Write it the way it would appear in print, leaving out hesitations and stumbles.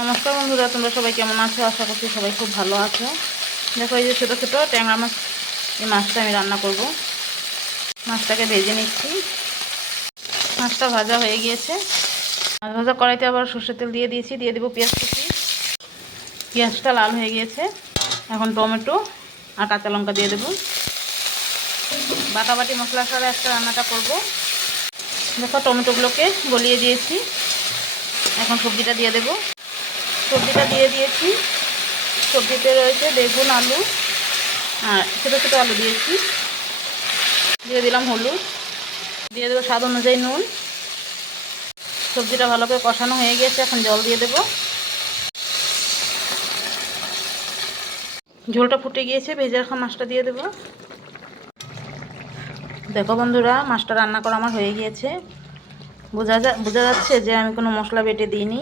নমস্কার বন্ধুরা, তোমরা সবাই কেমন আছো? আশা করছি সবাই খুব ভালো আছো। দেখো, এই যে ছোটো ছোটো ট্যাংরা মাছ, এই মাছটা আমি রান্না করব। মাছটাকে ভেজে নিচ্ছি। মাছটা ভাজা হয়ে গিয়েছে। মাছ ভাজা কড়াইতে আবার সর্ষের তেল দিয়ে দিয়েছি, দিয়ে দেবো পেঁয়াজ কুচি। পেঁয়াজটা লাল হয়ে গিয়েছে, এখন টমেটো আর কাঁচা লঙ্কা দিয়ে দেবো। বাটাবাটি মশলা ছাড়া একটা রান্নাটা করব। দেখো, টমেটোগুলোকে গলিয়ে দিয়েছি, এখন সবজিটা দিয়ে দেবো। সবজিটা দিয়ে দিয়েছি। সবজিতে রয়েছে বেগুন, আলু আর ছোটো ছোটো আলু দিয়েছি। দিয়ে দিলাম হলুদ, দিয়ে দেবো স্বাদ অনুযায়ী নুন। সবজিটা ভালো করে কষানো হয়ে গেছে, এখন জল দিয়ে দেবো। ঝোলটা ফুটে গিয়েছে, ভেজে রাখা মাছটা দিয়ে দেবো। দেখো বন্ধুরা, মাছটা রান্না করা আমার হয়ে গিয়েছে। বোঝা যাচ্ছে যে আমি কোনো মশলা বেটে দিইনি।